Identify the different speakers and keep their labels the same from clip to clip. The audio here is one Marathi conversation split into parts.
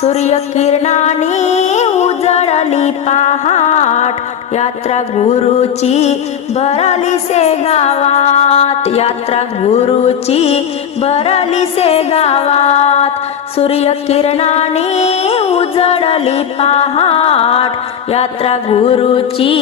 Speaker 1: सूर्यकिरणाने उजळली पहाट. यात्रा गुरुची भरली से गावात. यात्रा गुरुची भरली से गावात. सूर्यकिरणाने उजळली पहाट. यात्रा गुरुची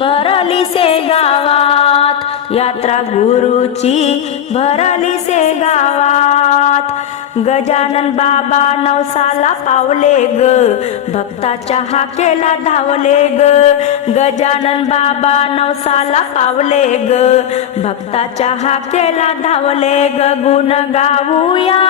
Speaker 1: भरली से गावात. यात्रा गुरुची भरली से गावात. गजानन बाबा नवसाला पावले ग. भक्ताच्या हाकेला धावले ग. गजानन बाबा नवसाला पावले ग. भक्ताच्या हाकेला धावले ग. गुण गाऊया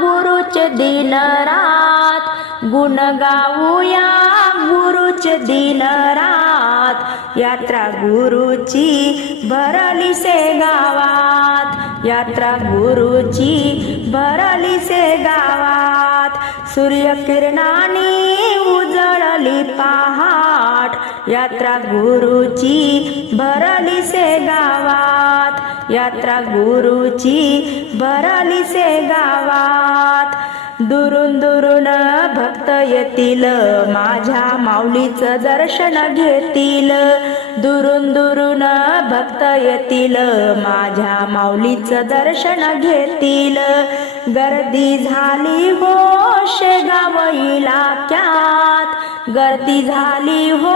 Speaker 1: गुरुचे दिन रात गुण गाऊया गुरुचे दिन रात यात्रा गुरुची भरली से गावात. यात्रा गुरुची भरली से गावात. सूर्यकिरणाने उजळली पहाट. यात्रा गुरुची भरली से गावात. यात्रा गुरुची भरली से गावात. दुरून दुरून भक्त येतील. माझ्या माऊलीचं दर्शन घेतील. दुरून दुरून भक्त येतील. माझ्या माऊलीचं दर्शन घेतील. गर्दी झाली हो शेगाव इलाक्यात. गर्दी झाली हो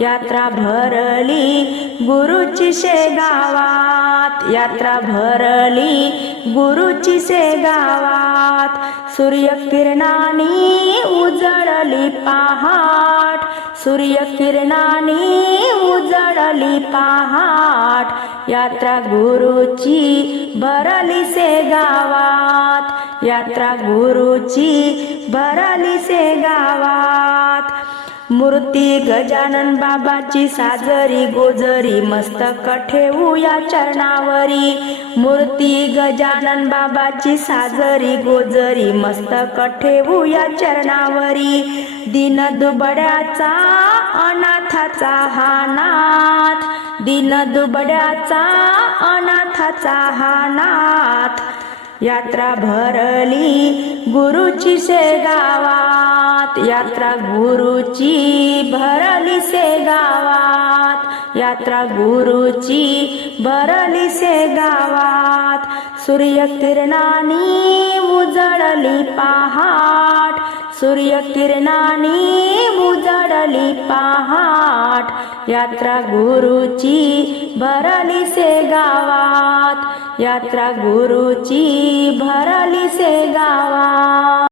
Speaker 1: यात्रा भरली गुरुची शेगावात यात्रा भरली गुरुची सूर्य सूर्यकिरणाने उजळली पहाट. सूर्यकिरणाने उजळली पहाट. यात्रा गुरुची भरली से गावात. यात्रा गुरुची भरली से गावात. मूर्ती गजानन बाबाची साजरी गोजरी मस्तक ठेवूया चरणावरी. मूर्ती गजानन बाबाची साजरी गोजरी मस्तक ठेवूया चरणावरी. दिन दुबड्याचा अनाथाचा हा नाथ. दिन दुबड्याचा अनाथाचा हा नाथ. यात्रा भरली गुरुची से गावात यात्रा गुरुची भरली से गावात. यात्रा गुरुची भरली से गावात. सूर्यकिरणाने उजळली पहाट. सूर्यकिरणाने उजळली पहाट. यात्रा गुरुची भरली से गावात. यात्रा गुरुची भरली से गावात.